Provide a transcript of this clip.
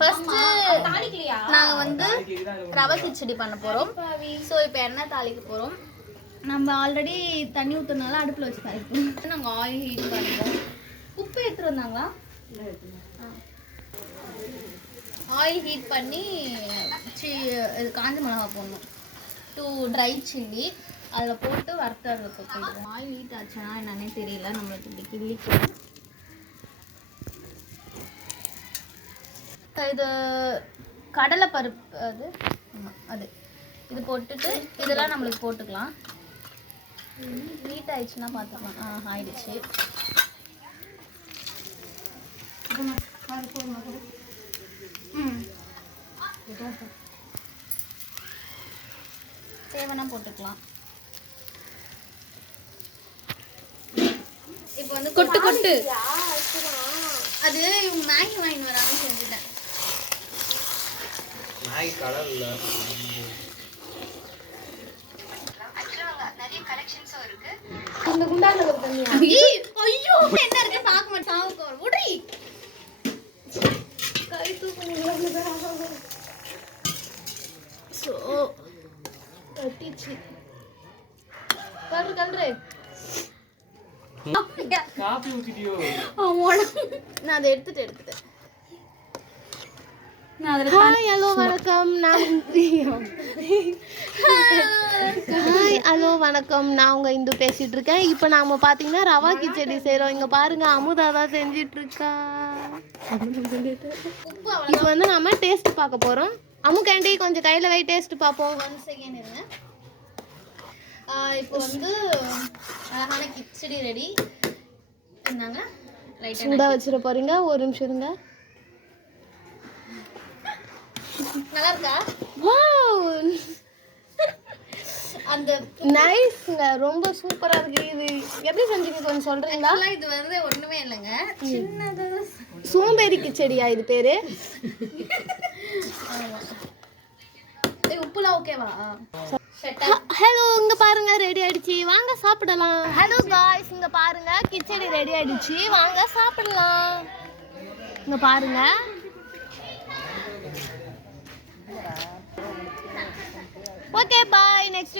First தாளிக்கலையா நாங்க வந்து ரவை கிச்சடி பண்ண போறோம். ஸோ இப்போ எண்ணெய் தாளிக்க போறோம்? நம்ம ஆல்ரெடி தண்ணி ஊற்றுனால அடுப்பில் வச்சு தாளிப்போம். நாங்கள் ஆயில் ஹீட் பண்ணுவோம் உப்பு எடுத்துட்டு வந்தாங்களா? ஆயில் ஹீட் பண்ணி சி இது காஞ்ச மிளகா போடணும். டூ ட்ரை சில்லி அதில் போட்டு வறுத்தரில் போட்டு ஆயில் ஹீட் ஆச்சுன்னா என்னன்னே தெரியல. நம்மளுக்கு இப்படி கிள்ளிக்கணும் இது கடலை பருப்பு அது அது. இது போட்டுட்டு இதெல்லாம் நம்மளுக்கு போட்டுக்கலாம். ஹீட் ஆயிடுச்சுன்னா பார்த்துக்கலாம். ஆ ஆயிடுச்சு. தேவைன்னா போட்டுக்கலாம். இப்போ வந்து கொட்டு கொட்டு. அது இவங்க மேகி வாங்கிட்டு வராங்கன்னு செஞ்சுட்டேன் நாய் கடல்ல இந்த ஐயோ என்ன இருக்கு பார்க்க மாட்டேன் சாவுக்கு வரும். விட்றி. கை தூக்க முடியாது சோ ஒட்டிச்சு கல்று கல்று காப்பி ஊத்திட்டியோ நான் அதை எடுத்துட்டு எடுத்துட்டேன் நான் அதில் ஹலோ வணக்கம் ஹாய் ஹலோ வணக்கம். நான் உங்க இந்து பேசிட்டு இருக்கேன். இப்போ நாம பாத்தீங்கன்னா ரவா கிச்சடி செய்றோம். இங்க பாருங்க அமுதா தான் அவ்வளோ இப்போ வந்து நாம டேஸ்ட் பார்க்க போறோம். அம்மு கேண்டி கொஞ்சம் கையில வை டேஸ்ட் பார்ப்போம். ஒன் செகண்ட் இருங்க. இப்போ வந்து அழகான கிச்சடி ரெடி இருந்தாங்க ரைட்டாக சூடா வச்சிட போறீங்க. ஒரு நிமிஷம் இருங்க. நல்லா இருக்கா வாவ். அந்த நைஸ்ங்க. ரொம்ப சூப்பரா இருக்கு. இது எப்படி செஞ்சீங்க? கொஞ்சம் சொல்றீங்களா? இது வந்து ஒண்ணுமே இல்லைங்க. சின்னது சோம்பேறி கிச்சடியா இது பேரு? உப்புலாம் ஓகேவா? ஹலோ இங்க பாருங்க. ரெடி ஆயிடுச்சு. வாங்க சாப்பிடலாம். ஹலோ காய்ஸ் இங்க பாருங்க. கிச்சடி ரெடி ஆயிடுச்சு. வாங்க சாப்பிடலாம். இங்க பாருங்க.